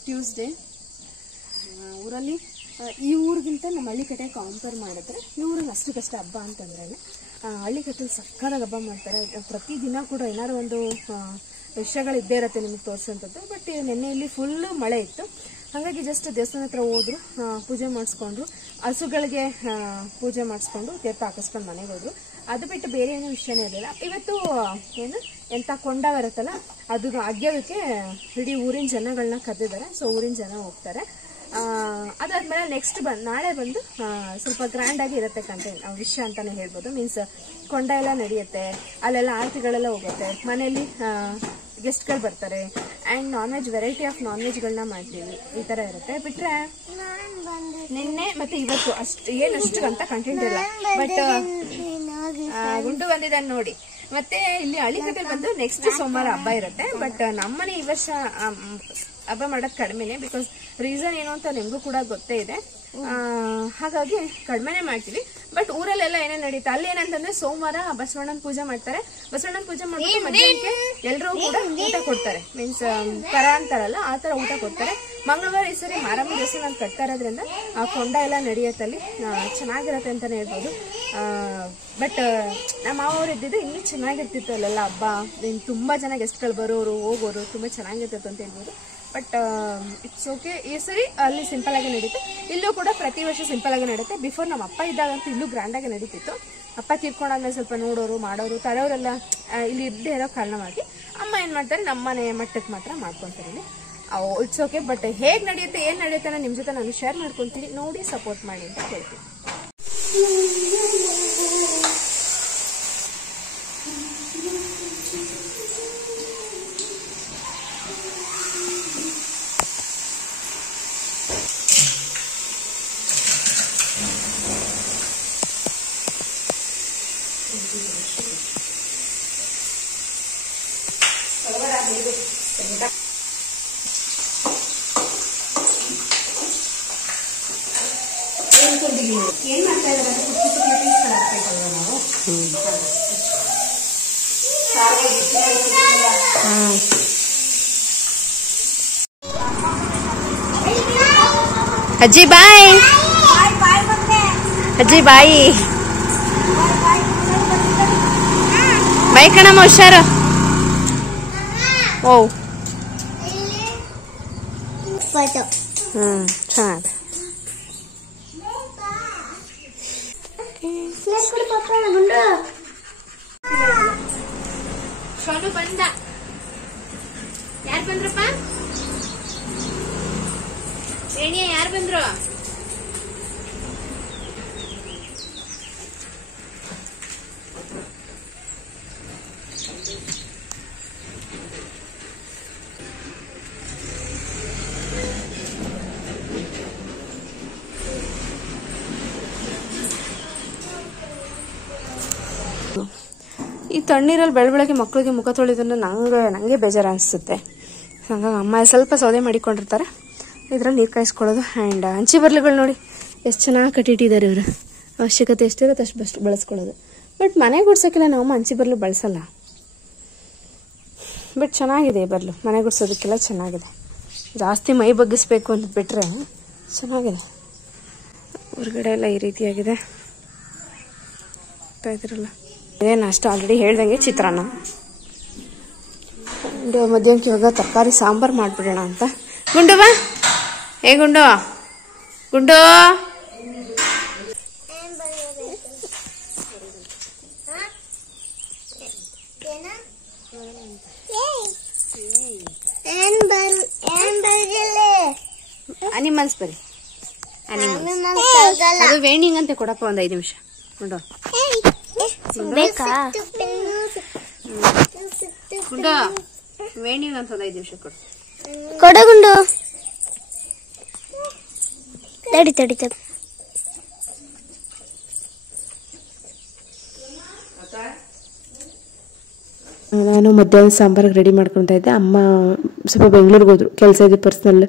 ಟ್ಯೂಸ್ಡೇ. ಊರಲ್ಲಿ ಈ ಊರಿಗಿಂತ ನಮ್ಮ ಹಳ್ಳಿ ಕಡೆ ಕಂಪೇರ್ ಮಾಡಿದ್ರೆ ಈ ಊರಲ್ಲಿ ಅಷ್ಟಕ್ಕಷ್ಟು ಹಬ್ಬ ಅಂತಂದ್ರೆ ಹಳ್ಳಿ ಕಟ್ಟಲ್ಲಿ ಸಕ್ಕತ್ತಾಗಿ ಹಬ್ಬ ಮಾಡ್ತಾರೆ. ಪ್ರತಿದಿನ ಕೂಡ ಏನಾದ್ರು ಒಂದು ವಿಷಯಗಳು ಇದ್ದೇ ಇರುತ್ತೆ ನಿಮಗೆ ತೋರಿಸೋಂಥದ್ದು. ಬಟ್ ನಿನ್ನೆ ಇಲ್ಲಿ ಫುಲ್ಲು ಮಳೆ ಇತ್ತು. ಹಾಗಾಗಿ ಜಸ್ಟ್ ದೇವಸ್ಥಾನ ಹತ್ರ ಹೋದ್ರು, ಪೂಜೆ ಮಾಡಿಸ್ಕೊಂಡ್ರು, ಹಸುಗಳಿಗೆ ಪೂಜೆ ಮಾಡಿಸ್ಕೊಂಡು ತೀರ್ಥ ಹಾಕಿಸ್ಕೊಂಡು ಮನೆಗೆ ಹೋದ್ರು. ಅದು ಬಿಟ್ಟು ಬೇರೆ ಏನೂ ವಿಷಯನೇ ಇರಲಿಲ್ಲ. ಇವತ್ತು ಏನು ಎಂಥ ಕೊಂಡ ಬರುತ್ತಲ್ಲ ಅದು ಅಗ್ಯೋದಕ್ಕೆ ಇಡೀ ಊರಿನ ಜನಗಳನ್ನ ಕರೆದಿದ್ದಾರೆ. ಸೊ ಊರಿನ ಜನ ಹೋಗ್ತಾರೆ. ಅದಾದ್ಮೇಲೆ ನೆಕ್ಸ್ಟ್ ನಾಳೆ ಬಂದು ಸ್ವಲ್ಪ ಗ್ರ್ಯಾಂಡಾಗಿ ಇರುತ್ತೆ ಕಂಟೆಂಟ್ ವಿಷಯ ಅಂತಾನೆ ಹೇಳ್ಬೋದು. ಮೀನ್ಸ್ ಕೊಂಡ ಎಲ್ಲ ನಡೆಯುತ್ತೆ, ಅಲ್ಲೆಲ್ಲ ಆರತಿಗಳೆಲ್ಲ ಹೋಗುತ್ತೆ, ಮನೆಯಲ್ಲಿ ಗೆಸ್ಟ್ಗಳು ಬರ್ತಾರೆ, and non veg variety of non ವೆಜ್ಗಳನ್ನ ಮಾಡ್ತೀವಿ. ಈ ಥರ ಇರುತ್ತೆ. ಬಿಟ್ರೆ ನಿನ್ನೆ ಮತ್ತೆ ಇವತ್ತು ಅಷ್ಟು ಅಂತ ಕಂಟೆಂಟ್ ಇಲ್ಲ. ಬಟ್ ಗುಂಡು ಬಂದಿದ್ದಾನೆ ನೋಡಿ. ಮತ್ತೆ ಇಲ್ಲಿ ಹಳ್ಳಿಕಟ್ಟೆಲಿ ಬಂದು ನೆಕ್ಸ್ಟ್ ಸೋಮವಾರ ಹಬ್ಬ ಇರುತ್ತೆ. ಬಟ್ ನಮ್ಮನೆ ಈ ವರ್ಷ ಹಬ್ಬ ಮಾಡೋದು ಕಡಿಮೆನೆ. ಬಿಕಾಸ್ ರೀಸನ್ ಏನು ಅಂತ ನಿಮಗೂ ಕೂಡ ಗೊತ್ತೇ ಇದೆ. ಹಾಗಾಗಿ ಕಡಿಮೆನೆ ಮಾಡ್ತೀವಿ. ಬಟ್ ಊರಲ್ಲೆಲ್ಲ ಏನೇನು ನಡೀತಾ ಅಲ್ಲಿ ಏನಂತಂದ್ರೆ ಸೋಮವಾರ ಬಸವಣ್ಣನ ಪೂಜೆ ಮಾಡ್ತಾರೆ. ಬಸವಣ್ಣನ ಪೂಜೆ ಮಾಡ್ಬಿಟ್ಟು ಮಧ್ಯಾಹ್ನಕ್ಕೆ ಎಲ್ಲರೂ ಕೂಡ ಊಟ ಕೊಡ್ತಾರೆ. ಮೀನ್ಸ್ ಕರ ಅಂತಾರಲ್ಲ ಆ ತರ ಊಟ ಕೊಡ್ತಾರೆ. ಮಂಗಳವಾರ ಈ ಸರಿ ಮಾರಮ್ಮ ದೇವಸ್ಥಾನ ಕಟ್ತಾ ಇರೋದ್ರಿಂದ ಆ ಕೊಂಡ ಎಲ್ಲ ನಡೆಯತ್ತಲ್ಲಿ ಚೆನ್ನಾಗಿರತ್ತೆ ಅಂತಾನೆ ಹೇಳ್ಬೋದು. ಬಟ್ ನಮ್ಮ ಮಾವವ್ರು ಇದ್ದಿದ್ದು ಇನ್ನೂ ಚೆನ್ನಾಗಿರ್ತಿತ್ತು ಅಲ್ಲೆಲ್ಲ ಹಬ್ಬ. ತುಂಬಾ ಜನ ಗೆಸ್ಟ್ಗಳು ಬರೋರು ಹೋಗೋರು ತುಂಬಾ ಚೆನ್ನಾಗಿರ್ತಿತ್ತು ಅಂತ ಹೇಳ್ಬೋದು. But it's okay. ಈ ಸರಿ ಅಲ್ಲಿ ಸಿಂಪಲ್ ಆಗಿ ನಡೀತು. ಇಲ್ಲೂ ಕೂಡ ಪ್ರತಿ ವರ್ಷ ಸಿಂಪಲ್ ಆಗಿ ನಡೀತೆ. ಬಿಫೋರ್ ನಮ್ಮ ಅಪ್ಪ ಇದ್ದಾಗಂತೂ ಇಲ್ಲೂ ಗ್ರ್ಯಾಂಡ್ ಆಗಿ ನಡೀತಿತ್ತು. ಅಪ್ಪ ತೀರ್ಕೊಂಡಾದ್ಮೇಲೆ ಸ್ವಲ್ಪ ನೋಡೋರು ಮಾಡೋರು ತರೋರೆಲ್ಲ ಇಲ್ಲಿ ಇದ್ದೇ ಇರೋ ಕಾರಣವಾಗಿ ಅಮ್ಮ ಏನ್ ಮಾಡ್ತಾರೆ ನಮ್ಮ ಮನೆ ಮಟ್ಟಕ್ಕೆ ಮಾತ್ರ ಮಾಡ್ಕೊಂತಾರೆ ಇಲ್ಲಿ. It's okay. ಬಟ್ ಹೇಗೆ ನಡೆಯುತ್ತೆ ಏನ್ ನಡೆಯುತ್ತೆ ಅನ್ನೋ ನಿಮ್ ಜೊತೆ ನಾನು ಶೇರ್ ಮಾಡ್ಕೊಂತೀನಿ. ನೋಡಿ ಸಪೋರ್ಟ್ ಮಾಡಿ ಅಂತ ಹೇಳ್ತೀನಿ. ಏನ್ ಮಾಡ್ತಾ ಇದ್ದಾರೆ ಅಜ್ಜಿ ಬಾಯ್. ಅಜ್ಜಿ ಬಾಯಿ ಬಾಯ್ ಕಣಮ್ಮ, ಹುಷಾರು. ಓ ಚೆನ್ನಾಗಿ ಸೋನು ಬಂದ. ಯಾರು ಬಂದ್ರಪ್ಪ? ರೇಣಿಯ ಯಾರು ಬಂದ್ರು? ಈ ತಣ್ಣೀರಲ್ಲಿ ಬೆಳಗ್ಗೆ ಮಕ್ಕಳಿಗೆ ಮುಖ ತೊಳೆದ್ರೆ ನನಗೆ ಬೇಜಾರು ಅನಿಸುತ್ತೆ. ಹಂಗಾಗಿ ಅಮ್ಮ ಸ್ವಲ್ಪ ಸೌದೆ ಮಾಡಿಕೊಂಡಿರ್ತಾರೆ, ಇದ್ರಲ್ಲಿ ನೀರು ಕಾಯಿಸ್ಕೊಳ್ಳೋದು. ಆ್ಯಂಡ್ ಹಂಚಿ ಬರ್ಲಿಗಳು ನೋಡಿ ಎಷ್ಟು ಚೆನ್ನಾಗಿ ಕಟ್ಟಿಟ್ಟಿದ್ದಾರೆ ಇವರು. ಅವಶ್ಯಕತೆ ಎಷ್ಟಿರುತ್ತೆ ಅಷ್ಟು ಬಳಸ್ಕೊಳ್ಳೋದು. ಬಟ್ ಮನೆಗೆ ಗುಡ್ಸೋಕ್ಕೆಲ್ಲ ನಾವು ಹಂಚಿ ಬರ್ಲು ಬಳಸಲ್ಲ. ಬಟ್ ಚೆನ್ನಾಗಿದೆ ಬರ್ಲು, ಮನೆ ಗುಡ್ಸೋದಕ್ಕೆಲ್ಲ ಚೆನ್ನಾಗಿದೆ. ಜಾಸ್ತಿ ಮೈ ಬಗ್ಗಿಸ್ಬೇಕು ಅಂತ ಬಿಟ್ಟರೆ ಚೆನ್ನಾಗಿದೆ. ಹೊರಗಡೆ ಎಲ್ಲ ಈ ರೀತಿಯಾಗಿದೆ. ಇದ್ರಲ್ಲ ಏನು ಅಷ್ಟು ಆಲ್ರೆಡಿ ಹೇಳ್ದಂಗೆ ಚಿತ್ರಾನ್ನ. ಮಧ್ಯಾಹ್ನಕ್ಕೆ ಇವಾಗ ತರಕಾರಿ ಸಾಂಬಾರು ಮಾಡಿಬಿಡೋಣ ಅಂತ. ಗುಂಡು ಬಾ, ಗುಂಡು ಗುಂಡು ಅನಿಮಲ್ಸ್ ಬರಿ. ಅದು ವೇಣಿಂಗ್ ಅಂತ ಕೊಡಪ್ಪ, ಒಂದು 5 ನಿಮಿಷ. ಗುಂಡು ಬೇಕಾ? ಗುಂಡು ವೇಣಿಂಗ್ ಅಂತ ಒಂದು 5 ನಿಮಿಷ ಕೊಡು. ಕೊಡಗುಂಡು ತಡಿ ತಡಿ ತಡಿ. ನಾನು ಮಧ್ಯಾಹ್ನ ಸಾಂಬಾರಿಗೆ ರೆಡಿ ಮಾಡ್ಕೊತಾ ಇದ್ದೆ. ಅಮ್ಮ ಸ್ವಲ್ಪ ಬೆಂಗಳೂರಿಗೆ ಹೋದ್ರು, ಕೆಲಸ ಇದೆ ಪರ್ಸ್ನಲ್.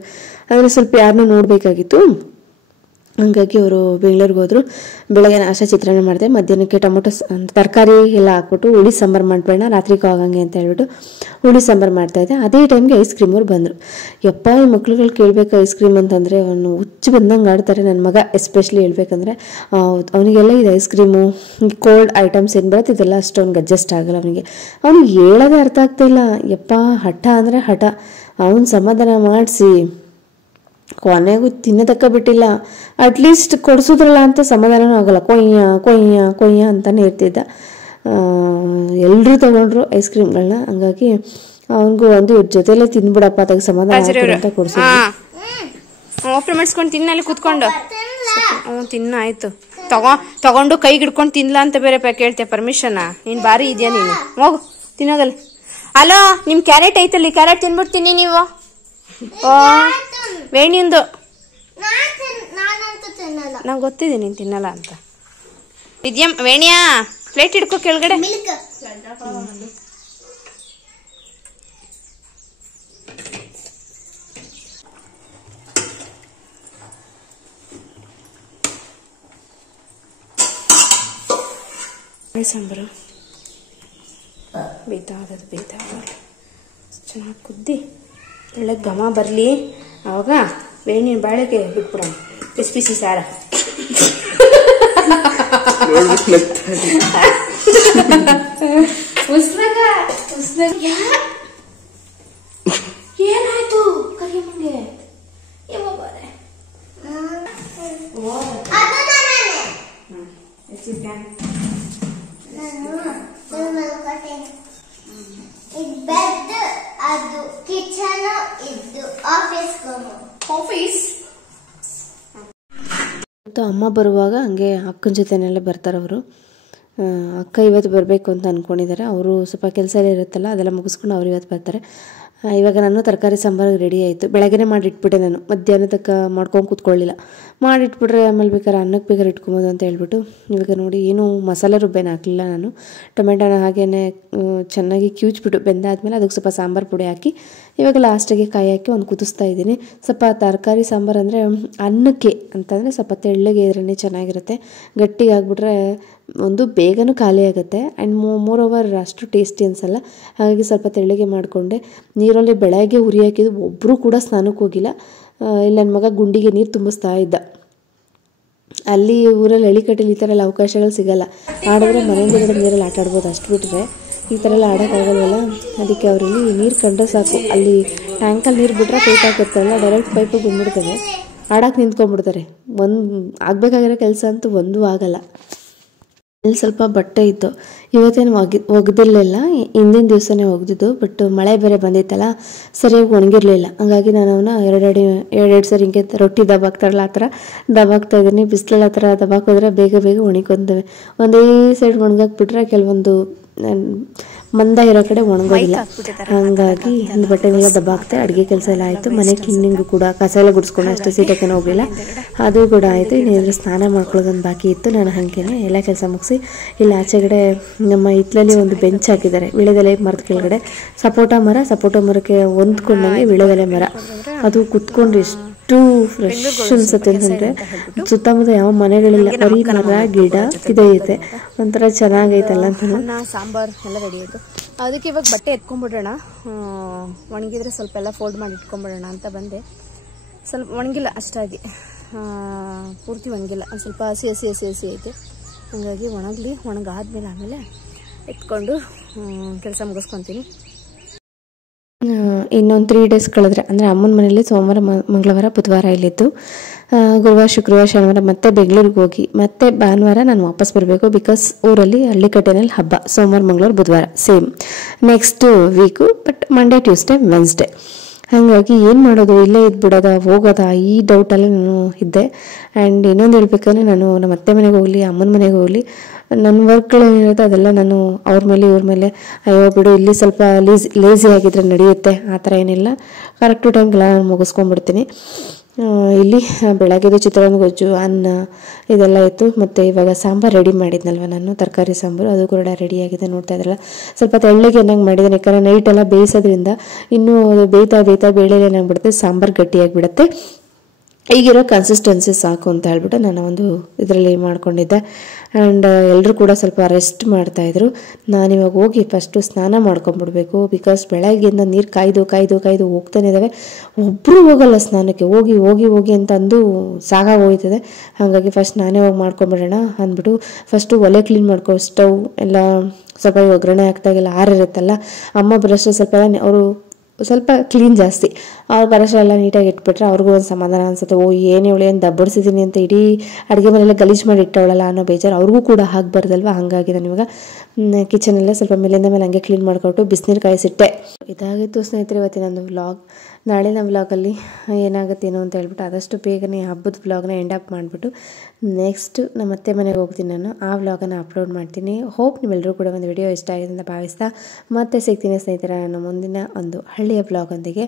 ಅಂದರೆ ಸ್ವಲ್ಪ ಯಾರನ್ನೂ ನೋಡಬೇಕಾಗಿತ್ತು, ಹಂಗಾಗಿ ಅವರು ಬೆಂಗಳೂರಿಗೆ ಹೋದ್ರು. ಬೆಳಗ್ಗೆ ನಾಷ್ಟ ಚಿತ್ರಾನ್ನ ಮಾಡಿದೆ, ಮಧ್ಯಾಹ್ನಕ್ಕೆ ಟೊಮೊಟೊ ತರಕಾರಿ ಎಲ್ಲ ಹಾಕ್ಬಿಟ್ಟು ಹುಳಿ ಸಾಂಬಾರು ಮಾಡ್ಬೇಡ ರಾತ್ರಿಗೆ ಆಗಂಗೆ ಅಂತ ಹೇಳ್ಬಿಟ್ಟು ಹುಳಿ ಸಾಂಬಾರು ಮಾಡ್ತಾಯಿದ್ದೆ. ಅದೇ ಟೈಮ್ಗೆ ಐಸ್ ಕ್ರೀಮ್ ಅವ್ರು ಬಂದರು. ಯಪ್ಪ ಈ ಮಕ್ಳುಗಳು ಕೇಳಬೇಕು ಐಸ್ ಕ್ರೀಮ್ ಅಂತಂದರೆ ಅವನು ಹುಚ್ಚು ಬಂದಂಗೆ ಆಡ್ತಾರೆ. ನನ್ನ ಮಗ ಎಸ್ಪೆಷಲಿ ಹೇಳ್ಬೇಕಂದ್ರೆ ಅವನಿಗೆಲ್ಲ ಇದು ಐಸ್ ಕ್ರೀಮು ಕೋಲ್ಡ್ ಐಟಮ್ಸ್ ಏನು ಬರುತ್ತೆ ಇದೆಲ್ಲ ಅಷ್ಟು ಅವ್ನಿಗೆ ಅಡ್ಜಸ್ಟ್ ಆಗಲ್ಲ. ಅವನಿಗೆ ಹೇಳೋದೇ ಅರ್ಥ ಆಗ್ತಾಯಿಲ್ಲ. ಯಪ್ಪ ಹಠ ಅಂದರೆ ಹಠ. ಅವನು ಸಮಾಧಾನ ಮಾಡಿಸಿ ಕೊನೆಗೂ ತಿನ್ನೋದಕ್ಕ ಬಿಟ್ಟಿಲ್ಲ. ಅಟ್ಲೀಸ್ಟ್ ಕೊಡಿಸೋದ್ರಲ್ಲ ಅಂತ ಸಮಾಧಾನನೂ ಆಗಲ್ಲ. ಕೊಯ್ಯ ಕೊಯ್ಯ ಕೊಯ್ಯ ಅಂತಲೇ ಇರ್ತಿದ್ದ. ಎಲ್ಲರೂ ತಗೊಂಡ್ರು ಐಸ್ ಕ್ರೀಮ್ಗಳನ್ನ. ಹಂಗಾಗಿ ಅವನಿಗೂ ಒಂದು ಜೊತೆಲೇ ತಿಂದ್ಬಿಡಪ್ಪ ಅದಕ್ಕೆ ಸಮಾಧಾನ ಅಂತ ಕೊಡಿಸಿದ್ರು. ಓಪನ್ ಮಾಡಿಸ್ಕೊಂಡು ತಿನ್ನಲ್ಲಿ ಕೂತ್ಕೊಂಡು ತಿನ್ನ ಆಯ್ತು. ತಗೊಂಡು ಕೈಗೆ ಹಿಡ್ಕೊಂಡು ತಿನ್ಲ ಅಂತ ಬೇರೆ ಕೇಳ್ತೆ ಪರ್ಮಿಷನ್. ನೀನು ಭಾರಿ ಇದೆಯಾ ನೀನು, ಹೋಗು ತಿನ್ನೋಗಲ್ಲ. ಅಲೋ ನಿಮ್ ಕ್ಯಾರೆಟ್ ಐತಲ್ಲಿ, ಕ್ಯಾರೆಟ್ ತಿನ್ಬಿಡ್ತೀನಿ ನೀವು. ವೇಣಿಂದು ನಂಗೆ ಗೊತ್ತಿದೆ ನೀನು ತಿನ್ನಲ್ಲ ಅಂತ. ಇದ್ಯಾ ವೇಣಿಯಾ, ಪ್ಲೇಟ್ ಹಿಡ್ಕೊ ಕೆಳಗಡೆ. ಸಾಂಬಾರು ಬೇಯ್ತಾದದು ಚೆನ್ನಾಗಿ ಕುದ್ದಿ ಒಳ್ಳೆ ಘಮ ಬರಲಿ. ಅವಾಗ ಬೇಣಿನ ಬಾಳೆಗೆ ಬಿಟ್ಬಿಡೋಣ ಬಿಸಿ ಬಿಸಿ ಸಾರ. ಏನಾಯ್ತು ಕರಿಯಮ್ಮಂಗೆ? ಅದು ಕಿಚನ್ ಇದು ಆಫೀಸ್. ಅಮ್ಮ ಬರುವಾಗ ಹಂಗೆ ಅಕ್ಕನ ಜೊತೆನೆಲ್ಲ ಬರ್ತಾರವರು. ಅಕ್ಕ ಇವತ್ತು ಬರಬೇಕು ಅಂತ ಅಂದ್ಕೊಂಡಿದ್ದಾರೆ. ಅವರು ಸ್ವಲ್ಪ ಕೆಲಸ ಎಲ್ಲ ಇರುತ್ತಲ್ಲ ಅದೆಲ್ಲ ಮುಗಿಸ್ಕೊಂಡು ಅವ್ರು ಇವತ್ತು ಬರ್ತಾರೆ. ಇವಾಗ ನಾನು ತರಕಾರಿ ಸಾಂಬಾರು ರೆಡಿ ಆಯಿತು. ಬೆಳಗ್ಗೆ ಮಾಡಿಟ್ಬಿಟ್ಟೆ, ನಾನು ಮಧ್ಯಾಹ್ನ ತಕ್ಕ ಮಾಡ್ಕೊಂಡು ಕೂತ್ಕೊಳ್ಳಿಲ್ಲ. ಮಾಡಿಟ್ಬಿಟ್ರೆ ಆಮೇಲೆ ಬೇಕಾದ್ರೆ ಅನ್ನಕ್ಕೆ ಬೇಕಾದ್ರೆ ಇಟ್ಕೊಬೋದು ಅಂತ ಹೇಳ್ಬಿಟ್ಟು ಇವಾಗ ನೋಡಿ ಏನು ಮಸಾಲೆ ರುಬ್ಬೇನ ಹಾಕಲಿಲ್ಲ ನಾನು. ಟೊಮೆಟೊನ ಹಾಗೇ ಚೆನ್ನಾಗಿ ಕಿವುಚ್ಬಿಟ್ಟು ಬೆಂದಾದ್ಮೇಲೆ ಅದಕ್ಕೆ ಸ್ವಲ್ಪ ಸಾಂಬಾರು ಪುಡಿ ಹಾಕಿ ಇವಾಗ ಲಾಸ್ಟಿಗೆ ಕಾಯಿ ಹಾಕಿ ಒಂದು ಕುದಿಸ್ತಾ ಇದ್ದೀನಿ. ಸ್ವಲ್ಪ ತರಕಾರಿ ಸಾಂಬಾರು ಅಂದರೆ ಅನ್ನಕ್ಕೆ ಅಂತಂದರೆ ಸ್ವಲ್ಪ ತೆಳ್ಳಗೆ ಇದ್ರೇ ಚೆನ್ನಾಗಿರುತ್ತೆ. ಗಟ್ಟಿಗೆ ಆಗಿಬಿಟ್ರೆ ಒಂದು ಬೇಗನೂ ಖಾಲಿ ಆಗುತ್ತೆ ಆ್ಯಂಡ್ ಮೋರ್ ಓವರ್ ಅಷ್ಟು ಟೇಸ್ಟಿ ಅನಿಸಲ್ಲ. ಹಾಗಾಗಿ ಸ್ವಲ್ಪ ತೆಳ್ಳಗೆ ಮಾಡಿಕೊಂಡೆ. ನೀರಲ್ಲಿ ಬೆಳಗ್ಗೆ ಉರಿ ಹಾಕಿದ್ದು ಒಬ್ಬರು ಕೂಡ ಸ್ನಾನಕ್ಕೆ ಹೋಗಿಲ್ಲ. ಇಲ್ಲಿ ನನ್ನ ಮಗ ಗುಂಡಿಗೆ ನೀರು ತುಂಬಿಸ್ತಾ ಇದ್ದ. ಅಲ್ಲಿ ಊರಲ್ಲಿ ಹಳ್ಳಿಕಟ್ಟೆಲಿ ಈ ಥರ ಎಲ್ಲ ಅವಕಾಶಗಳು ಸಿಗಲ್ಲ. ಆಡಿದ್ರೆ ಮನೆಯಿಂದ ನೀರಲ್ಲಿ ಆಟ ಆಡ್ಬೋದು, ಅಷ್ಟು ಬಿಟ್ಟರೆ ಈ ಥರ ಎಲ್ಲ ಆಡೋಕ್ಕಾಗಲ್ವಲ್ಲ. ಅದಕ್ಕೆ ಅವರಲ್ಲಿ ನೀರು ಕಂಡ್ರೆ ಸಾಕು, ಅಲ್ಲಿ ಟ್ಯಾಂಕಲ್ಲಿ ನೀರು ಬಿಟ್ಟರೆ ಪೈಪ್ ಹಾಕಿರ್ತಾರಲ್ಲ ಡೈರೆಕ್ಟ್ ಪೈಪಿಗೆ ಬಂದ್ಬಿಡ್ತವೆ, ಆಡೋಕೆ ನಿಂತ್ಕೊಂಡ್ಬಿಡ್ತಾರೆ. ಆಗಬೇಕಾಗಿರೋ ಕೆಲಸ ಅಂತೂ ಒಂದೂ ಆಗಲ್ಲ. ಅಲ್ಲಿ ಸ್ವಲ್ಪ ಬಟ್ಟೆ ಇತ್ತು, ಇವತ್ತೇನು ಒಗೆದಿರಲಿಲ್ಲ, ಹಿಂದಿನ ದಿವಸನೇ ಒಗೆದಿದ್ದು. ಬಟ್ ಮಳೆ ಬೇರೆ ಬಂದಿತ್ತಲ್ಲ ಸರಿಯಾಗಿ ಒಣಗಿರಲಿಲ್ಲ. ಹಂಗಾಗಿ ನಾನು ಅವನ್ನ ಎರಡೆರಡು ಸರಿ ಹಿಂಗೆ ರೊಟ್ಟಿ ದಬಾಕ್ತಾರಲ್ಲ ಆ ಥರ ದಬಾಕ್ತಾ ಇದ್ದೀನಿ. ಬಿಸಿಲಲ್ಲಿ ಆ ಥರ ದಬಾಕೋದ್ರೆ ಬೇಗ ಬೇಗ ಒಣಕೊಂತವೆ. ಒಂದೇ ಸೈಡ್ ಒಣಗಾಕ್ಬಿಟ್ರೆ ಕೆಲವೊಂದು ಮಂದ ಇರೋ ಕಡೆ ಒಣಗೋದಿಲ್ಲ. ಹಾಗಾಗಿ ಒಂದು ಬಟ್ಟೆನೆಲ್ಲ ದಬ್ಬಾಕ್ತೆ, ಅಡುಗೆ ಕೆಲಸ ಎಲ್ಲ ಆಯಿತು, ಮನೆ ಕ್ಲೀನಿಂಗು ಕೂಡ ಕಸ ಎಲ್ಲ ಗುಡಿಸ್ಕೊಂಡು ಅಷ್ಟು ಸೀಟಕ್ಕೆ ಹೋಗಲಿಲ್ಲ, ಅದು ಕೂಡ ಆಯಿತು. ಇನ್ನೇನಾದರೂ ಸ್ನಾನ ಮಾಡ್ಕೊಳ್ಳೋದೊಂದು ಬಾಕಿ ಇತ್ತು. ನಾನು ಹಾಗೇನೆ ಎಲ್ಲ ಕೆಲಸ ಮುಗಿಸಿ ಇಲ್ಲಿ ಆಚೆಗಡೆ ನಮ್ಮ ಹಿತ್ತಲಲ್ಲಿ ಒಂದು ಬೆಂಚ್ ಹಾಕಿದ್ದಾರೆ, ವಿಳೆದೆಲೆ ಮರದ ಕೆಳಗಡೆ. ಸಪೋಟ ಮರಕ್ಕೆ ಹೊಂದ್ಕೊಂಡಂಗೆ ವಿಳೆದೆಲೆ ಮರ, ಅದು ಕುತ್ಕೊಂಡು ಎಷ್ಟು ಫ್ರೆಶ್ ಅನ್ಸುತ್ತೆ ಅಂತಂದರೆ ಸುತ್ತಮುತ್ತ ಯಾವ ಮನೆಗಳಿಲ್ಲ, ಬರೀ ಮರ ಗಿಡ ಇದೆ ಐತೆ, ಒಂಥರ ಚೆನ್ನಾಗೈತಲ್ಲ ಅಂತ. ಸಾಂಬಾರು ಎಲ್ಲ ರೆಡಿ ಆಯಿತು. ಅದಕ್ಕೆ ಇವಾಗ ಬಟ್ಟೆ ಎತ್ಕೊಂಡ್ಬಿಡೋಣ, ಒಣಗಿದ್ರೆ ಸ್ವಲ್ಪ ಎಲ್ಲ ಫೋಲ್ಡ್ ಮಾಡಿ ಇಟ್ಕೊಂಡ್ಬಿಡೋಣ ಅಂತ ಬಂದೆ. ಸ್ವಲ್ಪ ಒಣಗಿಲ್ಲ ಅಷ್ಟಾಗಿ, ಪೂರ್ತಿ ಒಣಗಿಲ್ಲ, ಒಂದು ಸ್ವಲ್ಪ ಹಸಿ ಐತೆ. ಹಾಗಾಗಿ ಒಣಗಾದ್ಮೇಲೆ ಆಮೇಲೆ ಎತ್ಕೊಂಡು ಕೆಲಸ ಮುಗಿಸ್ಕೊತೀನಿ. ಇನ್ನೊಂದು 3 ಡೇಸ್ ಕಳೆದ್ರೆ, ಅಂದರೆ ಅಮ್ಮನ ಮನೇಲಿ ಸೋಮವಾರ ಮಂಗಳವಾರ ಬುಧವಾರ ಇಲ್ಲಿದ್ದು, ಗುರುವಾರ ಶುಕ್ರವಾರ ಶನಿವಾರ ಮತ್ತೆ ಬೆಂಗಳೂರಿಗೆ ಹೋಗಿ ಮತ್ತೆ ಭಾನುವಾರ ನಾನು ವಾಪಸ್ ಬರಬೇಕು. ಬಿಕಾಸ್ ಊರಲ್ಲಿ ಹಳ್ಳಿಕಟ್ಟೆನಲ್ಲಿ ಹಬ್ಬ, ಸೋಮವಾರ ಮಂಗಳವಾರ ಬುಧವಾರ same next week, but Monday Tuesday Wednesday. ಹಾಗಾಗಿ ಏನು ಮಾಡೋದು, ಇಲ್ಲೇ ಇದ್ಬಿಡೋದಾ ಹೋಗೋದಾ ಈ ಡೌಟಲ್ಲಿ ನಾನು ಇದ್ದೆ. ಆ್ಯಂಡ್ ಇನ್ನೊಂದು ಹೇಳ್ಬೇಕಂದ್ರೆ, ನಾನು ನಮ್ಮ ಅತ್ತೆ ಮನೆಗೆ ಹೋಗಲಿ ಅಮ್ಮನ ಮನೆಗೆ ಹೋಗಲಿ, ನನ್ನ ವರ್ಕ್ಗಳೇನಿರುತ್ತೆ ಅದೆಲ್ಲ ನಾನು ಅವ್ರ ಮೇಲೆ ಇವ್ರ ಮೇಲೆ ಅಯ್ಯೋ ಬಿಡು ಇಲ್ಲಿ ಸ್ವಲ್ಪ ಲೇಸಿ ಆಗಿದ್ರೆ ನಡೆಯುತ್ತೆ ಆ ಥರ ಏನಿಲ್ಲ, ಕರೆಕ್ಟು ಟೈಮ್ಗೆಲ್ಲ ನಾನು ಮುಗಿಸ್ಕೊಂಡ್ಬಿಡ್ತೀನಿ. ಇಲ್ಲಿ ಬೆಳಗ್ಗೆದು ಚಿತ್ರಾನ್ನ ಗೊಜ್ಜು, ಅನ್ನ ಇದೆಲ್ಲ ಇತ್ತು. ಮತ್ತು ಇವಾಗ ಸಾಂಬಾರು ರೆಡಿ ಮಾಡಿದ್ನಲ್ವ ನಾನು, ತರಕಾರಿ ಸಾಂಬಾರು, ಅದು ಕೂಡ ರೆಡಿಯಾಗಿದೆ. ನೋಡ್ತಾ ಇದ್ರಲ್ಲ, ಸ್ವಲ್ಪ ತೆಳ್ಳಗೆ ಏನಾಗಿ ಮಾಡಿದ್ದೇನೆ, ಯಾಕಂದರೆ ನೈಟೆಲ್ಲ ಬೇಯಿಸೋದ್ರಿಂದ ಇನ್ನೂ ಬೇಯ್ತಾ ಬೇಳೆ ಏನಾಗ್ಬಿಡುತ್ತೆ, ಸಾಂಬಾರು ಗಟ್ಟಿಯಾಗಿಬಿಡುತ್ತೆ. ಈಗಿರೋ ಕನ್ಸಿಸ್ಟೆನ್ಸಿ ಸಾಕು ಅಂತ ಹೇಳ್ಬಿಟ್ಟು ನಾನು ಒಂದು ಇದರಲ್ಲಿ ಮಾಡ್ಕೊಂಡಿದ್ದೆ. ಆ್ಯಂಡ್ ಎಲ್ಲರೂ ಕೂಡ ಸ್ವಲ್ಪ ರೆಸ್ಟ್ ಮಾಡ್ತಾಯಿದ್ರು. ನಾನಿವಾಗ ಹೋಗಿ ಫಸ್ಟು ಸ್ನಾನ ಮಾಡ್ಕೊಂಬಿಡ್ಬೇಕು. ಬಿಕಾಸ್ ಬೆಳಗ್ಗೆಯಿಂದ ನೀರು ಕಾಯ್ದು ಹೋಗ್ತಾನೆ ಇದ್ದಾವೆ, ಒಬ್ಬರು ಹೋಗಲ್ಲ ಸ್ನಾನಕ್ಕೆ, ಹೋಗಿ ಅಂತ ಅಂದು ಸಾಕಾಗೋಯ್ತದೆ. ಹಾಗಾಗಿ ಫಸ್ಟ್ ನಾನೇ ಹೋಗಿ ಮಾಡ್ಕೊಂಬಿಡೋಣ ಅಂದ್ಬಿಟ್ಟು ಫಸ್ಟು ಒಲೆ ಕ್ಲೀನ್ ಮಾಡ್ಕೊ, ಸ್ಟವ್ ಎಲ್ಲ ಸ್ವಲ್ಪ ಒಗ್ಗರಣೆ ಹಾಕ್ದಾಗೆಲ್ಲ ಆರಿರುತ್ತಲ್ಲ, ಅಮ್ಮ ಬರೋಷ್ಟು ಸ್ವಲ್ಪ ಅವರು ಸ್ವಲ್ಪ ಕ್ಲೀನ್ ಜಾಸ್ತಿ, ಅವ್ರು ಬರೋಷ್ಟು ಎಲ್ಲ ನೀಟಾಗಿ ಇಟ್ಬಿಟ್ರೆ ಅವ್ರಿಗೂ ಒಂದು ಸಮಾಧಾನ ಅನ್ಸುತ್ತೆ. ಏನು ಇವಳು ಏನು ದಬ್ಬಡಿಸಿದ್ದೀನಿ ಅಂತ ಇಡೀ ಅಡುಗೆ ಮನೆಯೆಲ್ಲ ಗಲೀಜು ಮಾಡಿ ಇಟ್ಟವಳಲ್ಲ ಅನ್ನೋ ಬೇಜಾರು ಅವ್ರಿಗೂ ಕೂಡ ಆಗಬಾರ್ದಲ್ವ. ಹಾಗಾಗಿ ನಾನು ಇವಾಗ ಕಿಚನೆಲ್ಲ ಸ್ವಲ್ಪ ಮೇಲಿಂದ ಮೇಲೆ ಹಂಗೆ ಕ್ಲೀನ್ ಮಾಡಿಕೊಟ್ಟು ಬಿಸಿನೀರು ಕಾಯಿಸಿಟ್ಟೆ. ಇದಾಗಿತ್ತು ಸ್ನೇಹಿತರೆ ಇವತ್ತಿನ ಒಂದು ವ್ಲಾಗ್. ನಾಳಿನ ವ್ಲಾಗಲ್ಲಿ ಏನಾಗುತ್ತೇನೋ ಅಂತ ಹೇಳ್ಬಿಟ್ಟು ಆದಷ್ಟು ಬೇಗನೆ ಹಬ್ಬದ ವ್ಲಾಗ್ನ ಎಂಡ್ ಅಪ್ ಮಾಡಿಬಿಟ್ಟು ನೆಕ್ಸ್ಟ್ ನಮ್ಮ ಅತ್ತೆ ಮನೆಗೆ ಹೋಗ್ತೀನಿ ನಾನು, ಆ ವ್ಲಾಗನ್ನು ಅಪ್ಲೋಡ್ ಮಾಡ್ತೀನಿ. ಹೋಪ್ ನಿಮ್ಮೆಲ್ಲರೂ ಕೂಡ ಒಂದು ವಿಡಿಯೋ ಇಷ್ಟ ಆಗಿದೆ ಅಂತ ಭಾವಿಸ್ತಾ ಮತ್ತೆ ಸಿಗ್ತೀನಿ ಸ್ನೇಹಿತರೆ ನಾನು ಮುಂದಿನ ಒಂದು ಹಳ್ಳಿಯ ವ್ಲಾಗ್ ಒಂದಿಗೆ.